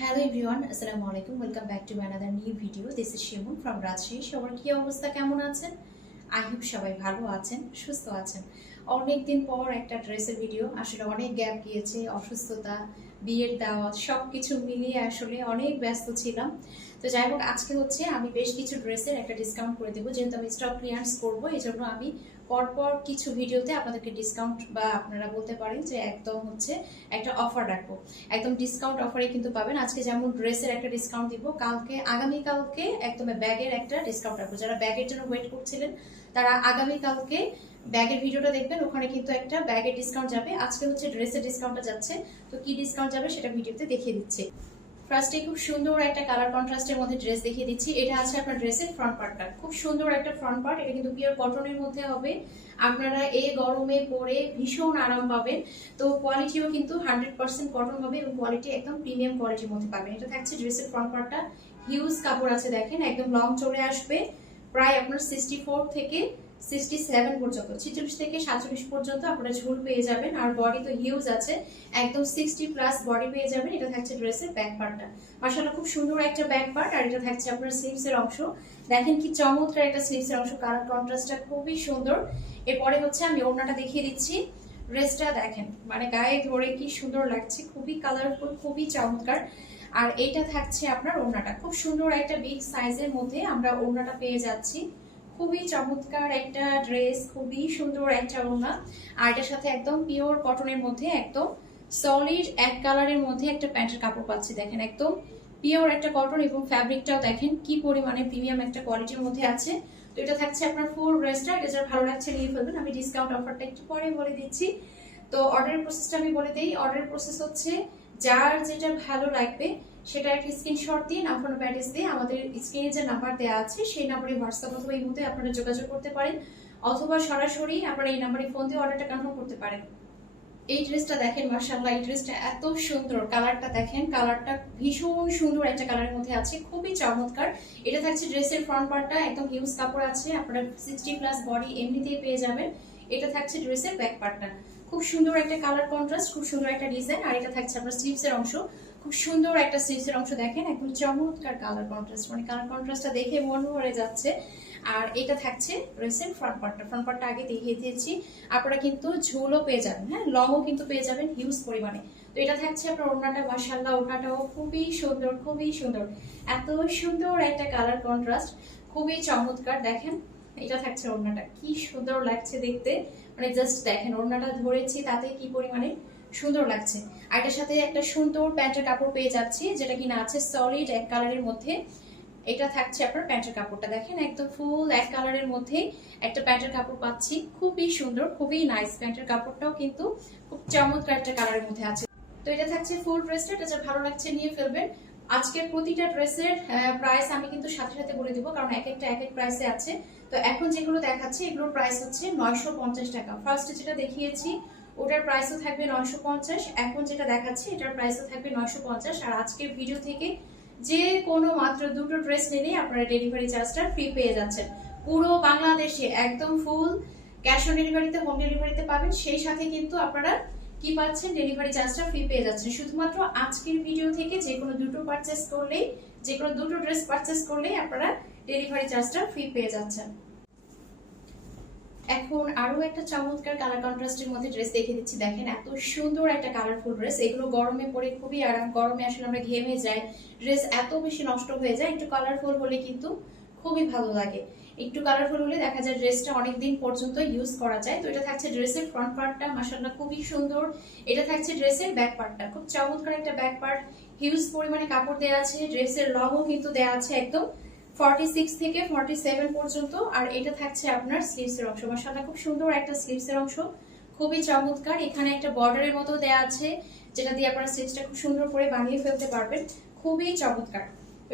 Hello everyone, আসসালামু আলাইকুম। Welcome back to another new video. This is Shimun from Rajshahi. সবার কি অবস্থা, কেমন আছেন? আই হোপ সবাই ভালো আছেন, সুস্থ আছেন। অনেকদিন পর একটা ড্রেসের ভিডিও, আসলে অনেক গ্যাপ গিয়েছে, অসুস্থতা, বিয়ের দাওয়াত সবকিছু মিলিয়ে আসলে অনেক ব্যস্ত ছিলাম। তো যাই হোক, আজকে হচ্ছে আমি বেশ কিছু ড্রেসের একটা ডিসকাউন্ট করে দেবো, যেহেতু আমি স্টক ক্লিয়ারেন্স করবো, এই জন্য আমি পরপর কিছু ভিডিওতে আপনাদেরকে ডিসকাউন্ট বা আপনারা বলতে পারেন যে একদম হচ্ছে একটা অফার রাখবো। একদম ডিসকাউন্ট অফারে কিন্তু পাবেন। আজকে যেমন ড্রেসের একটা ডিসকাউন্ট দিব, কালকে আগামীকালকে একদম ব্যাগের একটা ডিসকাউন্ট রাখবো। যারা ব্যাগের জন্য ওয়েট করছিলেন তারা আগামীকালকে ব্যাগের ভিডিওটা দেখবেন, ওখানে কিন্তু একটা ব্যাগের ডিসকাউন্ট যাবে। আজকে হচ্ছে ড্রেসের ডিসকাউন্টটা যাচ্ছে, তো কি ডিসকাউন্ট যাবে সেটা ভিডিওতে দেখিয়ে দিচ্ছি। ফার্স্টে খুব সুন্দর একটা কালার কন্ট্রাস্টের মধ্যে ড্রেস দেখিয়ে দিচ্ছি। এটা আছে আপনার ড্রেসের ফ্রন্ট পার্টটা, খুব সুন্দর একটা ফ্রন্ট পার্ট। এটা কিন্তু পিওর কটনের মধ্যে হবে। আপনারা এই গরমে পরে ভীষণ আরাম পাবেন। তো কোয়ালিটিও কিন্তু 100% কটন হবে এবং কোয়ালিটি একদম প্রিমিয়াম কোয়ালিটির মধ্যে পাবেন। এটা থাকছে ড্রেসের ফ্রন্ট পার্টটা, হিউজ কাপড় আছে, দেখেন একদম লং চলে আসবে। প্রায় আপনার 64 থেকে 67 পর্যন্ত, 46 থেকে 47 পর্যন্ত আপনারা ঝুল পেয়ে যাবেন। আর বডি তো হিউজ আছে, একদম 60 প্লাস বডি পেয়ে যাবেন। এটা থাকছে ড্রেসের ব্যাক পার্টটা, মাশাআল্লাহ খুব সুন্দর একটা ব্যাক পার্ট। আর এটা থাকছে আপনার স্লিভস এর অংশ, দেখেন কি চমৎকার একটা স্লিভস এর অংশ, কালার কন্ট্রাস্টটা খুবই সুন্দর। এরপরে হচ্ছে আমি ওড়নাটা দেখিয়ে দিচ্ছি। ড্রেসটা দেখেন, মানে গায়ে ধরে কি সুন্দর লাগছে, খুবই কালারফুল, খুবই চমৎকার। আর এইটা থাকছে আপনার ওড়নাটা, খুব সুন্দর একটা বিগ সাইজের মধ্যে আমরা ওড়নাটা পেয়ে যাচ্ছি। খুবই চমৎকার একটা ড্রেস, খুবই সুন্দর একটা ওড়না। আর এটার সাথে একদম পিওর কটনের মধ্যে একদম সলিড এক কালারের মধ্যে একটা প্যান্টের কাপড় পাচ্ছি, দেখেন একদম পিওর একটা কটন এবং ফ্যাব্রিকটাও দেখেন কি পরিমাণে প্রিমিয়াম একটা কোয়ালিটির মধ্যে আছে। তো এটা থাকছে আপনার ফুল ড্রেসটা। এটা যারা ভালো লাগছে নিয়ে ফেলবেন। আমি ডিসকাউন্ট অফারটা একটু পরে বলে দিচ্ছি। তো অর্ডারের প্রসেসটা আমি বলে দিই। অর্ডারের প্রসেস হচ্ছে, যার যেটা ভালো লাগবে সেটা একটা স্ক্রিনশট দিয়ে নাম্বার প্যাকেজ দিয়ে আমাদের স্ক্রিনে যে নাম্বার দেওয়া আছে সেই নাম্বারে হোয়াটসঅ্যাপ অথবা এই মুহূর্তে আপনারা যোগাযোগ করতে পারেন, অথবা সরাসরি আপনারা এই নাম্বারে ফোন দিয়ে অর্ডারটা কনফার্ম করতে পারেন। এই ড্রেসটা দেখেন, মাশাআল্লাহ এই ড্রেসটা এত সুন্দর, কালারটা দেখেন, কালারটা ভীষণ সুন্দর একটা কালারের মধ্যে আছে, খুবই চমৎকার। এটা থাকছে ড্রেসের ফ্রন্ট পার্টটা, একদম হিউজ কাপড় আছে, আপনারা 60 প্লাস বডি এমনিতেই পেয়ে যাবেন। এটা থাকছে ড্রেসের ব্যাক পার্টটা, খুব সুন্দর একটা কালার কন্ট্রাস্ট, খুব সুন্দর একটা ডিজাইন। আর এটা থাকছে আপনার স্লিভস এর অংশ, খুব সুন্দর একটা স্লিভস এর অংশ, দেখেন একদম চমৎকার কালার কন্ট্রাস্ট, মানে কালার কন্ট্রাস্টটা দেখে মন ভরে যাচ্ছে। আর এটা থাকছে ড্রেসের ফ্রন্ট পার্টটা, ফ্রন্ট পার্টটা আগে দেখিয়ে দিয়েছি। আপনারা কিন্তু ঝোলও পেয়ে যাবেন, হ্যাঁ লংও কিন্তু পেয়ে যাবেন হিউজ পরিমাণে। তো এটা থাকছে আপনার ওড়নাটা, মাশাআল্লাহ ওড়নাটাও খুবই সুন্দর, খুবই সুন্দর, এত সুন্দর একটা কালার কন্ট্রাস্ট, খুবই চমৎকার। দেখেন এটা থাকছে ওড়নাটা, কি সুন্দর লাগছে দেখতে, মানে জাস্ট দেখেন ওড়নাটা ধরেছি তাতে কি পরিমাণে সুন্দর লাগছে। আর এটার সাথে একটা সুন্দর প্যান্টের কাপড় পেয়ে যাচ্ছি, যেটা কিনা আছে সলিড এক কালারের মধ্যে। এটা থাকছে আপনার প্যান্টের কাপড়টা, দেখেন একদম ফুল এক কালারের মধ্যে একটা প্যান্টের কাপড় পাচ্ছি, খুবই সুন্দর, খুবই নাইস। প্যান্টের কাপড়টাও কিন্তু খুব চমৎকার একটা কালারের মধ্যে আছে। তো এটা থাকছে ফুল ড্রেসটা, এটা যা ভালো লাগছে নিয়ে ফেলবেন। আজকের প্রতিটা ড্রেসের প্রাইস আমি কিন্তু সাথে সাথে বলে দিব, কারণ এক একটা এক এক প্রাইসে আছে। তো এখন যেগুলো দেখাচ্ছি এগুলোর প্রাইস হচ্ছে 950 টাকা। ফার্স্টে যেটা দেখিয়েছি ওটার প্রাইসও থাকবে 950, এখন যেটা দেখাচ্ছি এটার প্রাইসও থাকবে 950। আর আজকের ভিডিও থেকে যে কোনো মাত্র দুটো ড্রেস নিলে আপনারা ডেলিভারি চার্জটা ফ্রি পেয়ে যাচ্ছেন। পুরো বাংলাদেশে একদম ফুল ক্যাশ অন ডেলিভারিতে, হোম ডেলিভারিতে পাবেন। সেই সাথে কিন্তু আপনারা কি পাচ্ছেন, ডেলিভারি চার্জটা ফ্রি পেয়ে যাচ্ছেন। শুধুমাত্র আজকের ভিডিও থেকে যে কোনো দুটো পারচেস করলেই, যে কোনো দুটো ড্রেস পারচেস করলেই আপনারা ডেলিভারি চার্জটা ফ্রি পেয়ে যাচ্ছেন। এখন আরো একটা চমৎকার কালার কন্ট্রাস্টের মধ্যে ড্রেস দেখে দিচ্ছি, দেখেন এত সুন্দর একটা কালারফুল ড্রেস। এগুলো গরমে পরে খুবই আরাম, গরমে আসলে আমরা ঘেমে যাই, ড্রেস এত বেশি নষ্ট হয়ে যায়, একটু কালারফুল হলে কিন্তু খুবই ভালো লাগে। একটু কালারফুল হলে দেখা যায় ড্রেসটা অনেকদিন পর্যন্ত ইউজ করা যায়। তো এটা থাকছে ড্রেসের ফ্রন্ট পার্টটা, মাশাআল্লাহ খুবই সুন্দর। এটা থাকছে ড্রেসের ব্যাক পার্টটা, খুব চমৎকার একটা ব্যাক পার্ট, হিউজ পরিমাণে কাপড় দেওয়া আছে। ড্রেসের লংও কিন্তু দেওয়া আছে একদম 46 থেকে 47 পর্যন্ত। আর এটা থাকছে আপনার স্লিভস এর অংশ, মাশাআল্লাহ খুব সুন্দর একটা স্লিভস এর অংশ, খুবই চমৎকার। এখানে একটা বর্ডারের মতো দেয়া আছে, যেটা দিয়ে আপনারা স্লিভসটা খুব সুন্দর করে বানিয়ে ফেলতে পারবেন, খুবই চমৎকার।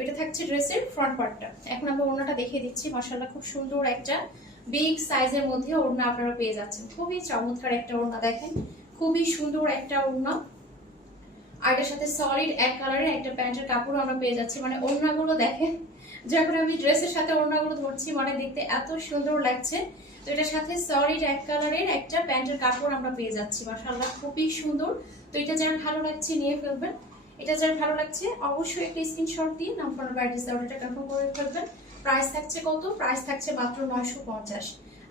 এটা থাকছে ড্রেসের ফ্রন্ট পার্টটা। এখন আমরা ওড়নাটা দেখিয়ে দিচ্ছি, মাশাআল্লাহ খুব সুন্দর একটা বিগ সাইজের মধ্যে ওড়না আপনারা পেয়ে যাচ্ছেন, খুবই চমৎকার একটা ওড়না, দেখেন খুবই সুন্দর একটা ওড়না। আর এর সাথে সলিড এক কালারের একটা প্যান্টের কাপড় আমরা পেয়ে যাচ্ছি, মানে ওড়নাগুলো দেখেন, যখন আমি ড্রেসের সাথে ওড়নাগুলো ধরছি মানে দেখতে এত সুন্দর লাগছে। তো এটার সাথে সলিড এক কালারের একটা প্যান্টের কাপড় আমরা পেয়ে যাচ্ছি, মাশাআল্লাহ খুবই সুন্দর। তো এটা যার ভালো লাগছে নিয়ে ফেলবেন। এটা যার ভালো লাগছে অবশ্যই একটা স্ক্রিনশট দিয়ে নাম ফোন নাম্বার অ্যাড্রেস অর্ডারটা কনফার্ম করে ফেলবেন। প্রাইস থাকছে কত? প্রাইস থাকছে মাত্র 950।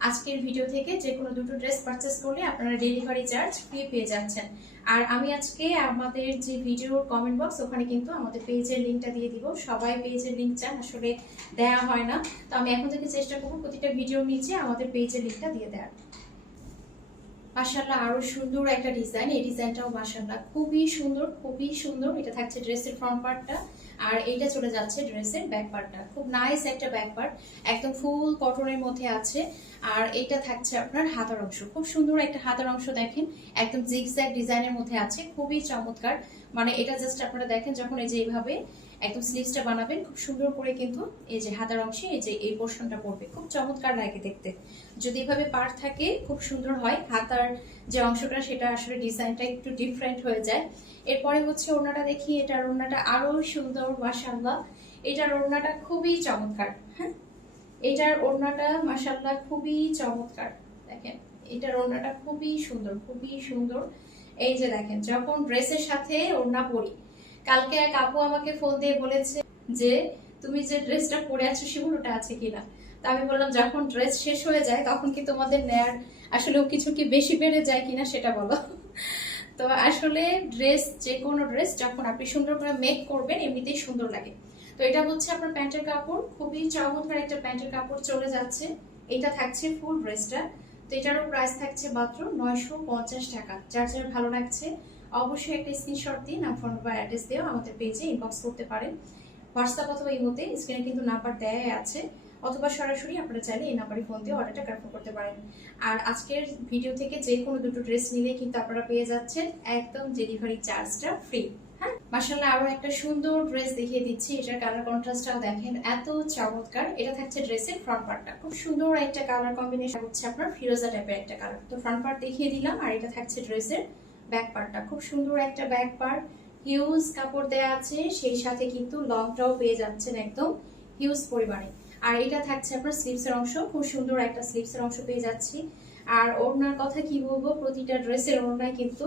আজকের ভিডিও থেকে যে কোনো দুটো ড্রেস পারচেস করলে আপনারা ডেলিভারি চার্জ ফ্রি পেয়ে যাচ্ছেন। আর আমি আজকে আমাদের যে ভিডিওর কমেন্ট বক্স ওখানে কিন্তু আমাদের পেজের লিঙ্কটা দিয়ে দিব। সবাই পেজের লিঙ্ক চান, আসলে দেয়া হয় না, তো আমি এখন থেকে চেষ্টা করবো প্রতিটা ভিডিওর নিচে আমাদের পেজের লিঙ্কটা দিয়ে দেওয়ার। মাশাআল্লাহ আরো সুন্দর একটা ডিজাইন, এই ডিজাইনটাও মাশাআল্লাহ খুবই সুন্দর, খুবই সুন্দর। এটা থাকছে ড্রেসের ফ্রন্ট পার্টটা, আর এইটা চলে যাচ্ছে ড্রেসের ব্যাক পার্টটা। খুব নাইস একটা ব্যাক পার্ট, একদম ফুল কটনের মধ্যে আছে। আর এইটা থাকছে আপনার হাতার অংশ, খুব সুন্দর একটা হাতার অংশ দেখেন, একদম জিগজ্যাগ ডিজাইনের মধ্যে আছে, খুবই চমৎকার। মানে এটা জাস্ট আপনারা দেখেন যখন এই যে এইভাবে একদম স্লিভসটা বানাবেন খুব সুন্দর করে, কিন্তু এই যে হাতার অংশে এই যে এই পোর্শনটা পড়বে, খুব চমৎকার লাগে দেখতে। যদি এভাবে পার্ট থাকে খুব সুন্দর হয়। হাতার যে অংশটা সেটা আসলে ডিজাইনটা একটু ডিফারেন্ট হয়ে যায়। এরপরে হচ্ছে ওড়নাটা দেখি, এটার ওড়নাটা আরো সুন্দর মাশাআল্লাহ। এটার ওড়নাটা খুবই চমৎকার। হ্যাঁ, এটার ওড়নাটা মাশাআল্লাহ খুবই চমৎকার। দেখেন এটার ওড়নাটা খুবই সুন্দর, খুবই সুন্দর। এই যে দেখেন যখন ড্রেসের সাথে ওড়না পরি, কালকে এক আপু আমাকে ফোন দিয়ে বলেছে যে তুমি যে ড্রেসটা পরে আছো শিমুল ওটা আছে কিনা। তা আমি বললাম যখন ড্রেস শেষ হয়ে যায় তখন কি তোমাদের নেয়ার আসলে কিছু কি বেশি বেড়ে যায় কিনা সেটা বলো। তো আসলে ড্রেস, যে কোনো ড্রেস যখন আপনি সুন্দর করে মেক করবেন এমনিতেই সুন্দর লাগে। তো এটা হচ্ছে আপনার প্যান্টের কাপড়, খুবই চমৎকার একটা প্যান্টের কাপড় চলে যাচ্ছে। এটা থাকছে ফুল ড্রেসটা। তো এটারও প্রাইস থাকছে মাত্র 950 টাকা। যার যার ভালো লাগছে অবশ্যই একটা স্ক্রিনশট দিয়ে নাম ফোন নাম্বার অ্যাড্রেস দিয়েও আমাদের পেজে ইনবক্স করতে পারেন। হোয়াটসঅ্যাপ অথবা ইমোতে স্ক্রিনে কিন্তু নাম্বার দেয়াই আছে, অথবা সরাসরি আপনারা চাইলে এই নাম্বারে ফোন দিয়ে অর্ডারটা কনফার্ম করতে পারেন। আর আজকের ভিডিও থেকে যে কোনো দুটো ড্রেস নিলে কিন্তু আপনারা পেয়ে যাচ্ছেন একদম ডেলিভারি চার্জটা ফ্রি। হ্যাঁ, মাশাআল্লাহ আরো একটা সুন্দর ড্রেস দেখিয়ে দিচ্ছি। এটার কালার কন্ট্রাস্টটাও দেখেন এত চমৎকার। এটা থাকছে ড্রেসের ফ্রন্ট পার্টটা, খুব সুন্দর একটা কালার কম্বিনেশন হচ্ছে আপনার ফিরোজা টাইপের একটা কালার। তো ফ্রন্ট পার্ট দেখিয়ে দিলাম, আর এটা থাকছে ড্রেসের ব্যাক পার্টটা, খুব সুন্দর একটা ব্যাক পার্ট। হিউজ কাপড় দেয়া আছে, সেই সাথে কিন্তু লংটাও পেয়ে যাচ্ছেন একদম হিউজ পরিমাণে। আর এটা থাকছে আপনার স্লিভসের অংশ, খুব সুন্দর একটা স্লিভসের অংশ পেয়ে যাচ্ছি। আর ওড়নার কথা কি বলবো, প্রতিটা ড্রেসের ওড়নায় কিন্তু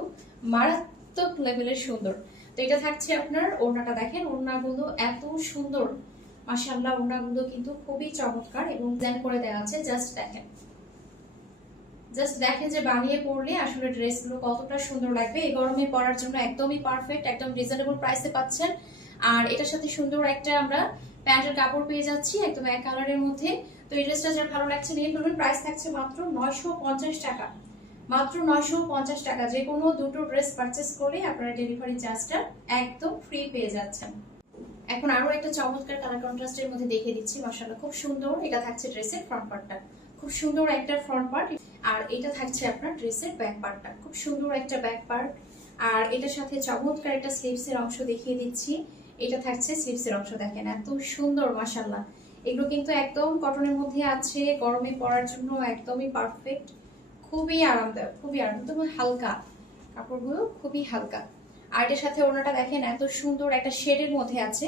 মারাত্মক লেভেলের সুন্দর। তো এটা থাকছে আপনার ওড়নাটা, দেখেন ওড়নাগুলো এত সুন্দর মাশাআল্লাহ। ওড়নাগুলো কিন্তু খুবই চমৎকার এবং ডিজাইন করে দেওয়া আছে। জাস্ট দেখেন যে বানিয়ে পরলে আসলে ড্রেসগুলো কতটা সুন্দর লাগবে। এই গরমে পরার জন্য একদমই পারফেক্ট, একদম রিজনেবল প্রাইসে পাচ্ছেন। আর এটার সাথে সুন্দর একটা আমরা প্যান্টের কাপড় পেয়ে যাচ্ছি একদম এক কালারের মধ্যে। তো এই ড্রেসটা যার ভালো লাগছে নিয়ে ফেলবেন। প্রাইস থাকছে মাত্র 950 টাকা, মাত্র 950 টাকা। যে কোনো দুটো ড্রেস পারচেস করলে আপনারা ডেলিভারি চার্জটা একদম ফ্রি পেয়ে যাচ্ছেন। এখন আরো একটা চমৎকার কালার কন্ট্রাস্টের মধ্যে দেখিয়ে দিচ্ছি, মাশাআল্লাহ খুব সুন্দর। এটা থাকছে ড্রেসের ফ্রন্ট পার্টটা, খুব সুন্দর একটা ফ্রন্ট পার্ট। আর এটা থাকছে আপনার ড্রেসের ব্যাক পার্টটা, খুব সুন্দর একটা ব্যাক পার্ট। আর এটার সাথে চমৎকার একটা স্লিভসের অংশ দেখিয়ে দিচ্ছি। এটা থাকছে স্লিভসের অংশ, দেখেন এত সুন্দর মাশাআল্লাহ। এগুলো কিন্তু একদম কটনের মধ্যে আছে, গরমে পরার জন্য একদমই পারফেক্ট, খুবই আরামদায়ক, খুবই আরামদায়ক, হালকা কাপড়গুলো, খুবই হালকা। আর এটার সাথে ওড়নাটা দেখেন এত সুন্দর একটা শেডের মধ্যে আছে।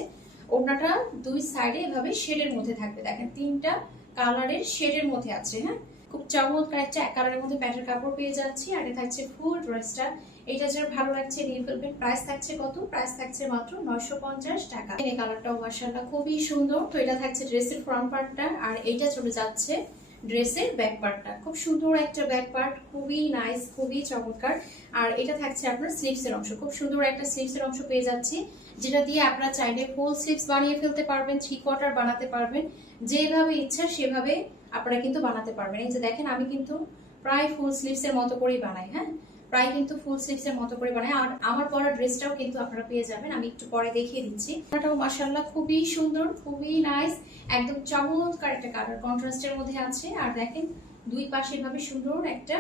ওড়নাটা দুই সাইডে এভাবে শেডের মধ্যে থাকবে, দেখেন তিনটা কালারের শেডের মধ্যে আছে। হ্যাঁ, খুব চমৎকার একটা এক কালারের মধ্যে প্যান্টের কাপড় পেয়ে যাচ্ছি। আর এটা থাকছে ফুল ড্রেসটা। এটা যার ভালো লাগছে নিয়ে ফেলবেন। প্রাইস থাকছে কত? প্রাইস থাকছে মাত্র 950 টাকা। এই কালারটাও মাশাআল্লাহ খুবই সুন্দর। তো এটা থাকছে ড্রেসের ফ্রন্ট পার্টটা, আর এইটা চলে যাচ্ছে ড্রেসের ব্যাক পার্টটা, খুব সুন্দর একটা ব্যাক পার্ট, খুবই নাইস, খুবই চমৎকার। আর এটা থাকছে আপনার স্লিভসের অংশ, খুব সুন্দর একটা স্লিভসের অংশ পেয়ে যাচ্ছি, যেটা দিয়ে আপনারা চাইলে ফুল স্লিভস বানিয়ে ফেলতে পারবেন, 3/4 বানাতে পারবেন, যেভাবে ইচ্ছা সেভাবে আপনারা কিন্তু বানাতে পারবেন। এই যে দেখেন আমি কিন্তু প্রায় ফুল স্লিভস এর মতো করেই বানাই। হ্যাঁ, প্রায় কিন্তু ফুল স্লিভস এর মতো করে বানাই। আর আমার পরা ড্রেসটাও কিন্তু আপনারা পেয়ে যাবেন, আমি একটু পরে দেখিয়ে দিচ্ছি। এটাও মাশাআল্লাহ খুবই সুন্দর, খুবই নাইস, একদম চমৎকার একটা কালার কন্ট্রাস্টের মধ্যে আছে। আর দেখেন দুই পাশে এভাবে সুন্দর একটা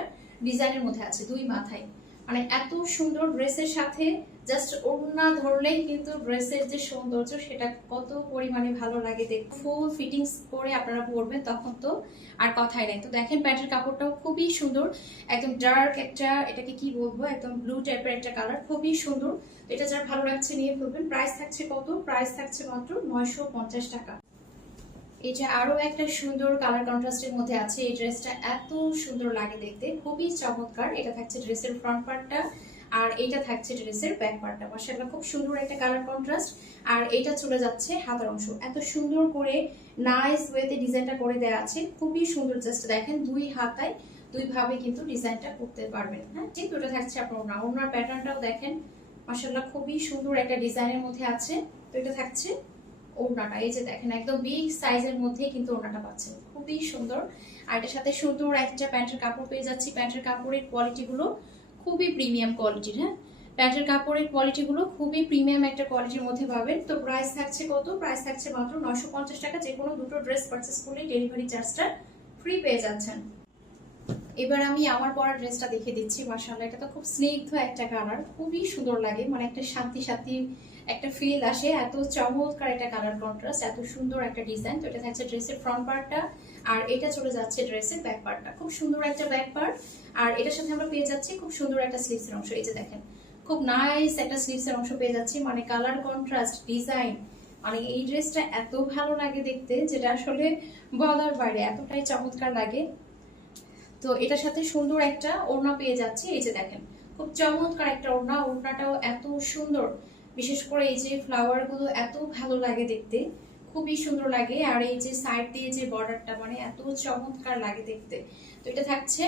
ডিজাইনের মধ্যে আছে, দুই মাথায়, মানে এত সুন্দর। ড্রেসের সাথে জাস্ট ওড়না ধরলেই কিন্তু ড্রেসের যে সৌন্দর্য সেটা কত পরিমাণে ভালো লাগে দেখতে। ফুল ফিটিংস করে আপনারা পরবেন তখন তো আর কথাই নাই। তো দেখেন প্যান্টের কাপড়টাও খুবই সুন্দর, একদম ডার্ক একটা, এটাকে কি বলবো, একদম ব্লু টাইপের একটা কালার, খুবই সুন্দর। এটা যার ভালো লাগছে নিয়ে ফেলবেন। প্রাইস থাকছে কত? প্রাইস থাকছে মাত্র 950 টাকা। এটা আরো একটা সুন্দর কালার কন্ট্রাস্টের মধ্যে আছে। এই ড্রেসটা এত সুন্দর লাগে দেখতে, খুবই চমৎকার। এটা থাকছে ড্রেসের ফ্রন্ট পার্টটা, আর এইটা থাকছে ড্রেসের ব্যাক পার্টটা। মাশাআল্লাহ খুব সুন্দর একটা কালার কন্ট্রাস্ট। আর এইটা চলে যাচ্ছে হাতার অংশ, এত সুন্দর করে নাইস ওয়েতে ডিজাইনটা করে দেওয়া আছে, খুবই সুন্দর। জাস্ট দেখেন দুই হাতায় দুই ভাবে কিন্তু ডিজাইনটা করতে পারবেন। হ্যাঁ, ঠিক ওটা থাকছে আপনার ওড়নার প্যাটার্নটাও দেখেন মাশাআল্লাহ খুবই সুন্দর একটা ডিজাইনের মধ্যে আছে। তো এটা থাকছে ওড়নাটা, এই যে দেখেন একদম বিগ সাইজের মধ্যে কিন্তু ওড়নাটা পাচ্ছেন, খুবই সুন্দর। আর এটার সাথে সুন্দর একটা প্যান্টের কাপড় পেয়ে যাচ্ছি। প্যান্টের কাপড়ের কোয়ালিটি গুলো খুবই প্রিমিয়াম কোয়ালিটির। হ্যাঁ, প্যান্টের কাপড়ের কোয়ালিটি গুলো খুবই প্রিমিয়াম একটা কোয়ালিটির মধ্যে পাবেন। তো প্রাইস থাকছে কত? প্রাইস থাকছে মাত্র 950 টাকা। যে কোনো দুটো ড্রেস পারচেস করলে ডেলিভারি চার্জটা ফ্রি পেয়ে যাচ্ছেন। এবার আমি আমার পরা ড্রেসটা দেখে দিচ্ছি। মাশাআল্লাহ এটা তো খুব স্নিগ্ধ একটা কালার, খুবই সুন্দর লাগে, মানে একটা শান্তি শান্তি একটা ফিল আসে, এত চমৎকার একটা কালার কন্ট্রাস্ট, এত সুন্দর একটা ডিজাইন। তো এটা থাকছে ড্রেসের ফ্রন্ট পার্টটা, আর এটা চলে যাচ্ছে ড্রেসের ব্যাক পার্টটা। খুব সুন্দর একটা ব্যাক পার্ট, আর এটার সাথে আমরা পেয়ে যাচ্ছি খুব সুন্দর একটা স্লিভসের অংশ। এই যে দেখেন খুব নাইস একটা স্লিভসের অংশ পেয়ে যাচ্ছি, মানে কালার কন্ট্রাস্ট ডিজাইন, মানে এই ড্রেসটা এত ভালো লাগে দেখতে যেটা আসলে বলার বাইরে, এতটাই চমৎকার লাগে। তো এটার সাথে সুন্দর একটা ওড়না পেয়ে যাচ্ছি। এই যে দেখেন খুব চমৎকার একটা ওড়না, ওড়নাটাও এত সুন্দর, বিশেষ করে এই যে ফ্লাওয়ার গুলো এত ভালো লাগে দেখতে, খুবই সুন্দর লাগে। আর এই যে সাইড দিয়ে যে বর্ডারটা, মানে এত চমৎকার লাগে দেখতে। তো এটা থাকছে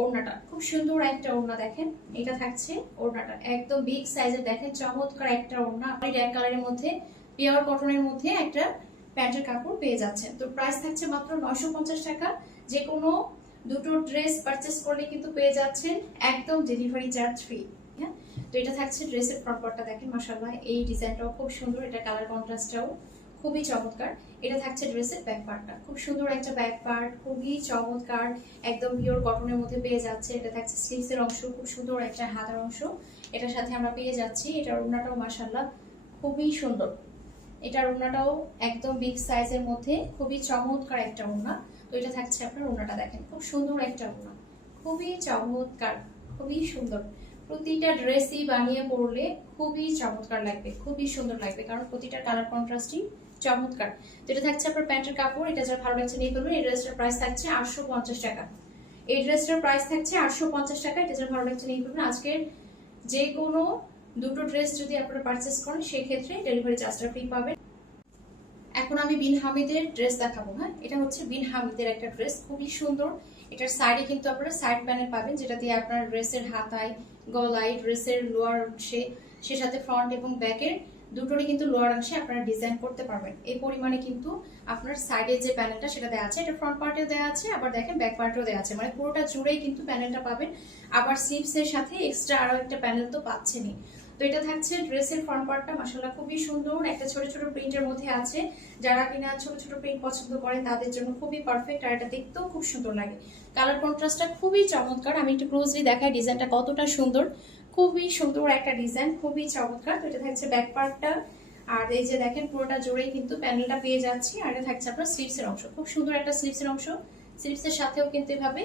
ওড়নাটা, খুব সুন্দর একটা ওড়না দেখেন। এটা থাকছে ওড়নাটা একদম বিগ সাইজের, দেখেন চমৎকার একটা ওড়না। রেড কালারের মধ্যে পিওর কটনের মধ্যে একটা প্যান্টের কাপড় পেয়ে যাচ্ছেন। তো প্রাইস থাকছে মাত্র 950 টাকা। যে কোনো দুটো ড্রেস পারচেস করলে কিন্তু পেয়ে যাচ্ছেন একদম ডেলিভারি চার্জ ফ্রি। হ্যাঁ, তো এটা থাকছে ড্রেসের ফ্রন্ট পার্টটা দেখেন মাশাআল্লাহ এই ডিজাইনটাও খুব সুন্দর, এটা কালার কন্ট্রাস্টটাও খুবই চমৎকার। এটা থাকছে ড্রেসের ব্যাক পার্টটা, খুব সুন্দর একটা ব্যাক পার্ট, খুবই চমৎকার, একদম পিওর কটনের মধ্যে পেয়ে যাচ্ছে। এটা থাকছে স্লিভসের অংশ, খুব সুন্দর একটা হাতার অংশ এটার সাথে আমরা পেয়ে যাচ্ছি। এটার ওড়নাটাও মাশাআল্লাহ খুবই সুন্দর, এটার ওড়নাটাও একদম বিগ সাইজের মধ্যে খুবই চমৎকার একটা ওড়না। তো এটা থাকছে আপনার ওড়নাটা দেখেন খুব সুন্দর একটা ওড়না, খুবই চমৎকার, খুবই সুন্দর। প্রতিটা ড্রেসই বানিয়ে পরলে খুবই চমৎকার লাগবে, খুবই সুন্দর লাগবে, কারণ প্রতিটা কালার কন্ট্রাস্টই চমৎকার। তো এটা থাকছে আপনার প্যান্টের কাপড়, এটা যারা ভালো লাগছে নিয়ে ফেলবেন। এই ড্রেসটার প্রাইস থাকছে 850 টাকা। এই ড্রেসটার প্রাইস থাকছে 850 টাকা, এটা যারা ভালো লাগছে নিয়ে ফেলবেন। আজকের যে কোনো দুটো ড্রেস যদি আপনারা পারচেস করেন সেক্ষেত্রে ডেলিভারি চার্জটা ফ্রি পাবেন। এখন আমি বিন হামিদের ড্রেস দেখাবো। হ্যাঁ, এটা হচ্ছে বিন হামিদের একটা ড্রেস, খুবই সুন্দর। এটার সাইডে কিন্তু আপনারা সাইড প্যানেল পাবেন, যেটা দিয়ে আপনার ড্রেসের হাতায়, গলায়, ড্রেসের লোয়ার অংশে, সে সাথে ফ্রন্ট এবং ব্যাকের দুটোরই কিন্তু লোয়ার অংশে আপনারা ডিজাইন করতে পারবেন। এই পরিমাণে কিন্তু আপনার সাইডে যে প্যানেলটা সেটা দেওয়া আছে, এটা ফ্রন্ট পার্টেও দেওয়া আছে, আবার দেখেন ব্যাক পার্টেও দেওয়া আছে, মানে পুরোটা জুড়েই কিন্তু প্যানেলটা পাবেন। আবার স্লিভসের সাথে এক্সট্রা আরো একটা প্যানেল তো পাচ্ছেনই। তো এটা থাকছে ড্রেসের ফ্রন্ট পার্টটা, মাশাআল্লাহ খুবই সুন্দর, একটা ছোট ছোট প্রিন্টের মধ্যে আছে। যারা কিনা ছোট ছোট প্রিন্ট পছন্দ করেন তাদের জন্য খুবই পারফেক্ট। আর এটা দেখতেও খুব সুন্দর লাগে, কালার কন্ট্রাস্টটা খুবই চমৎকার। আমি একটু ক্লোজলি দেখাই ডিজাইনটা কতটা সুন্দর, খুবই সুন্দর একটা ডিজাইন, খুবই চমৎকার। তো এটা থাকছে ব্যাক পার্টটা, আর এই যে দেখেন পুরোটা জুড়েই কিন্তু প্যানেলটা পেয়ে যাচ্ছি। আর এটা থাকছে আপনার স্লিভসের অংশ, খুব সুন্দর একটা স্লিভসের অংশ। স্লিভসের সাথেও কিন্তু এভাবে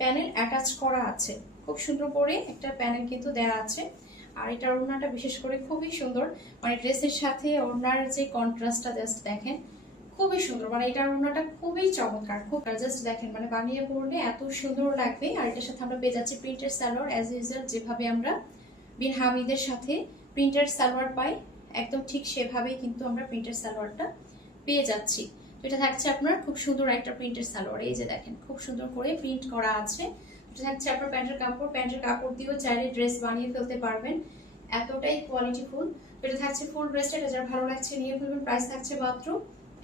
প্যানেল অ্যাটাচ করা আছে, খুব সুন্দর করে একটা প্যানেল কিন্তু দেওয়া আছে। আর এটার ওড়নাটা বিশেষ করে খুবই সুন্দর, মানে ড্রেসের সাথে ওড়নার যে কন্ট্রাস্টটা জাস্ট দেখেন খুবই সুন্দর, মানে এটার ওড়নাটা খুবই চমৎকার, খুব জাস্ট দেখেন মানে বানিয়ে পরলে এত সুন্দর লাগবে। আর এটার সাথে আমরা পেয়ে যাচ্ছি প্রিন্টেড সালোয়ার, অ্যাজ ইউজুয়াল যেভাবে আমরা বিন হামিদের সাথে প্রিন্টেড সালোয়ার পাই একদম ঠিক সেভাবেই কিন্তু আমরা প্রিন্টেড সালোয়ারটা পেয়ে যাচ্ছি। তো এটা থাকছে আপনার খুব সুন্দর একটা প্রিন্টেড সালোয়ার, এই যে দেখেন খুব সুন্দর করে প্রিন্ট করা আছে। এটা থাকছে আপনার প্যান্টের কাপড়, প্যান্টের কাপড় দিয়েও চাইলে ড্রেস বানিয়ে ফেলতে পারবেন, এতটাই কোয়ালিটি ফুল। তো এটা থাকছে ফুল ড্রেসটা, এটা যারা ভালো লাগছে নিয়ে ফেলবেন। প্রাইস থাকছে মাত্র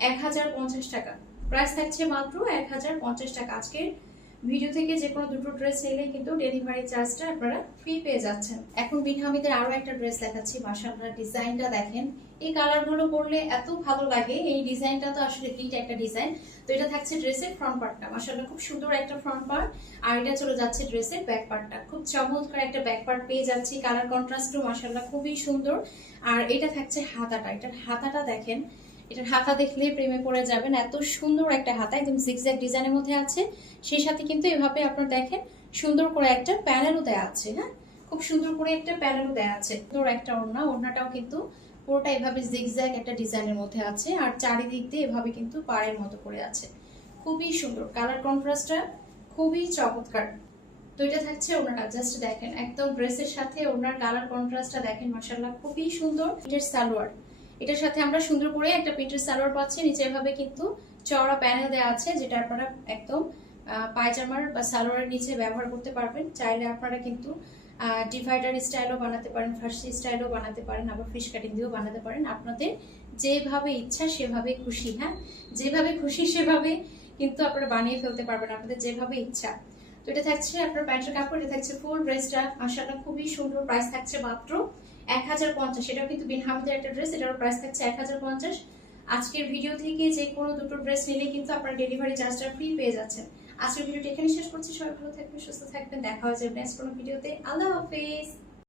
1050 টাকা। প্রাইস থাকছে মাত্র 1050 টাকা। আজকের ভিডিও থেকে যে কোনো দুটো ড্রেস নিলে কিন্তু ডেলিভারি চার্জটা আপনারা ফ্রি পেয়ে যাচ্ছেন। এখন বিন হামিদের আরো একটা ড্রেস দেখাচ্ছি, মাশাআল্লাহ ডিজাইনটা দেখেন, এই কালারগুলো পরলে এত ভালো লাগে, এই ডিজাইনটা তো আসলে হিট একটা ডিজাইন। তো এটা থাকছে ড্রেসের ফ্রন্ট পার্টটা, মাশাআল্লাহ খুব সুন্দর একটা ফ্রন্ট পার্ট। আর এটা চলে যাচ্ছে ড্রেসের ব্যাক পার্টটা, খুব চমৎকার একটা ব্যাক পার্ট পেয়ে যাচ্ছি, কালার কন্ট্রাস্টও মাশাআল্লাহ খুবই সুন্দর। আর এটা থাকছে হাতাটা, এটার হাতাটা দেখেন, এটার হাতা দেখলে প্রেমে পড়ে যাবেন, এত সুন্দর একটা হাতা, একদম জিগজ্যাগ ডিজাইনের মধ্যে আছে। সেই সাথে কিন্তু এভাবে আপনারা দেখেন সুন্দর করে একটা প্যানেলও দেওয়া আছে। হ্যাঁ, খুব সুন্দর করে একটা প্যানেলও দেওয়া আছে। সুন্দর একটা ওড়না, ওড়নাটাও কিন্তু পুরোটা এভাবে জিগজ্যাগ একটা ডিজাইনের মধ্যে আছে, আর চারিদিক দিয়ে এভাবে কিন্তু পাড়ের মতো করে আছে, খুবই সুন্দর, কালার কন্ট্রাস্টটা খুবই চমৎকার। তো এটা থাকছে ওনারা, জাস্ট দেখেন একদম ড্রেসের সাথে ওনার কালার কন্ট্রাস্টটা দেখেন, মাশাআল্লাহ খুবই সুন্দর। এটার সালোয়ার, এটার সাথে আমরা সুন্দর করে একটা প্রিন্টের সালোয়ার পাচ্ছি, নিচে এভাবে কিন্তু চওড়া প্যানেল দেওয়া আছে, যেটা আপনারা একদম পায়জামার বা সালোয়ারের নিচে ব্যবহার করতে পারবেন। চাইলে আপনারা কিন্তু ডিভাইডার স্টাইলও বানাতে পারেন, ফার্সি স্টাইলও বানাতে পারেন, আবার ফিশ কাটিং দিয়েও বানাতে পারেন, আপনাদের যেভাবে ইচ্ছা সেভাবে খুশি। হ্যাঁ, যেভাবে খুশি সেভাবে কিন্তু আপনারা বানিয়ে ফেলতে পারবেন, আপনাদের যেভাবে ইচ্ছা। তো এটা থাকছে আপনার প্যান্টের কাপড়, এটা থাকছে ফুল ড্রেসটা, মাশাআল্লাহ খুবই সুন্দর। প্রাইস থাকছে মাত্র 1050। এটাও কিন্তু বিন হামিদের একটা ড্রেস, এটার প্রাইস থাকছে 1050। আজকের ভিডিও থেকে যে কোনো দুটো ড্রেস নিলে কিন্তু আপনার ডেলিভারি চার্জটা ফ্রি পেয়ে যাচ্ছেন। আজকের ভিডিওটা এখানে শেষ করছি, সবাই ভালো থাকবেন, সুস্থ থাকবেন, দেখা হয়ে যাবে নেক্সট কোনো ভিডিওতে। আল্লাহ হাফেজ।